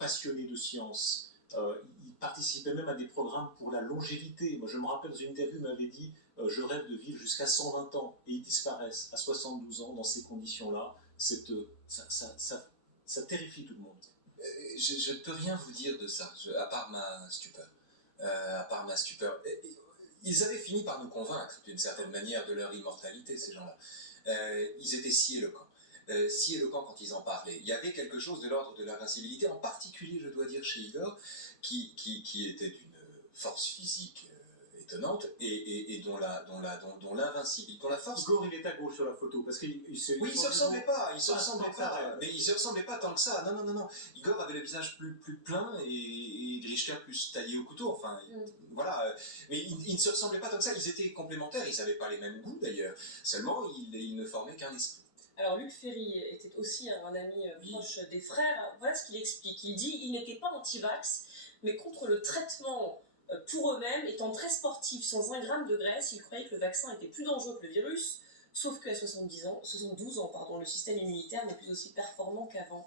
passionné de science. Il participait même à des programmes pour la longévité. Moi, je me rappelle, dans une interview, il m'avait dit je rêve de vivre jusqu'à 120 ans. Et ils disparaissent à 72 ans dans ces conditions-là. Ça terrifie tout le monde. Je ne peux rien vous dire de ça, à part ma stupeur. Ils avaient fini par nous convaincre, d'une certaine manière, de leur immortalité, ces gens-là. Ils étaient si éloquents quand ils en parlaient. Il y avait quelque chose de l'ordre de l'invincibilité, en particulier, je dois dire, chez Igor, qui était d'une force physique étonnante et dont l'invincibilité, dont la force... Igor, il est à gauche sur la photo, parce qu'il se... Oui, il se ressemblait pas, mais il se ressemblait pas tant que ça. Non. Igor avait le visage plus plein et Grishka plus taillé au couteau, enfin, voilà. Mais il ne se ressemblait pas tant que ça, ils étaient complémentaires, ils n'avaient pas les mêmes goûts d'ailleurs, seulement ils ne formaient qu'un esprit. Alors Luc Ferry était aussi un ami proche des frères, voilà ce qu'il explique. Il dit il n'était pas anti-vax, mais contre le traitement pour eux-mêmes, étant très sportifs, sans un gramme de graisse, il croyait que le vaccin était plus dangereux que le virus, sauf qu'à 72 ans, le système immunitaire n'est plus aussi performant qu'avant.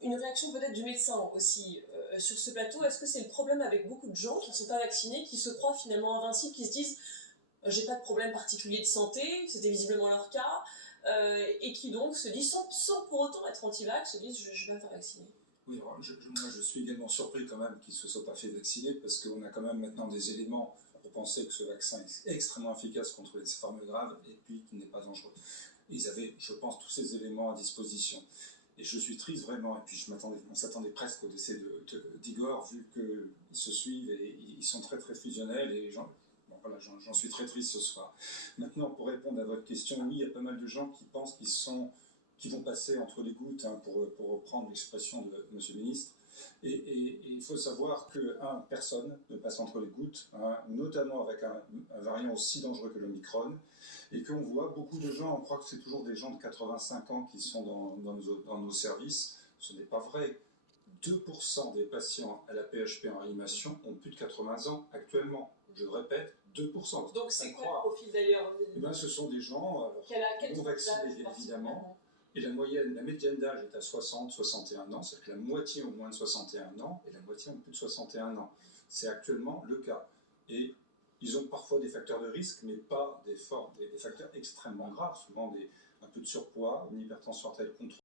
Une réaction peut-être du médecin aussi sur ce plateau. Est-ce que c'est le problème avec beaucoup de gens qui ne sont pas vaccinés, qui se croient finalement invincibles, qui se disent j'ai pas de problème particulier de santé, c'était visiblement leur cas, et qui donc se disent, sans pour autant être anti-vax, se disent je vais me faire vacciner. Oui, alors moi je suis également surpris quand même qu'ils ne se soient pas fait vacciner, parce qu'on a quand même maintenant des éléments pour penser que ce vaccin est extrêmement efficace contre les formes graves et puis qu'il n'est pas dangereux. Ils avaient, je pense, tous ces éléments à disposition. Et je suis triste vraiment, et puis on s'attendait presque au décès d'Igor, vu qu'ils se suivent et ils sont très très fusionnels, et j'en suis très triste ce soir. Maintenant, pour répondre à votre question, oui, il y a pas mal de gens qui pensent qu'ils vont passer entre les gouttes, hein, pour reprendre l'expression de M. le ministre. Et il faut savoir que, personne ne passe entre les gouttes, hein, notamment avec un variant aussi dangereux que l'Omicron, et qu'on voit beaucoup de gens, on croit que c'est toujours des gens de 85 ans qui sont dans nos services. Ce n'est pas vrai. 2% des patients à la PHP en réanimation ont plus de 80 ans actuellement. Je le répète, 2%. Donc c'est quoi le profil d'ailleurs? Ce sont des gens non vaccinés, évidemment. Et la médiane d'âge est à 60-61 ans, c'est-à-dire que la moitié ont moins de 61 ans et la moitié ont plus de 61 ans. C'est actuellement le cas. Et ils ont parfois des facteurs de risque, mais pas des facteurs extrêmement graves, souvent un peu de surpoids, une hypertension artérielle contrôlée.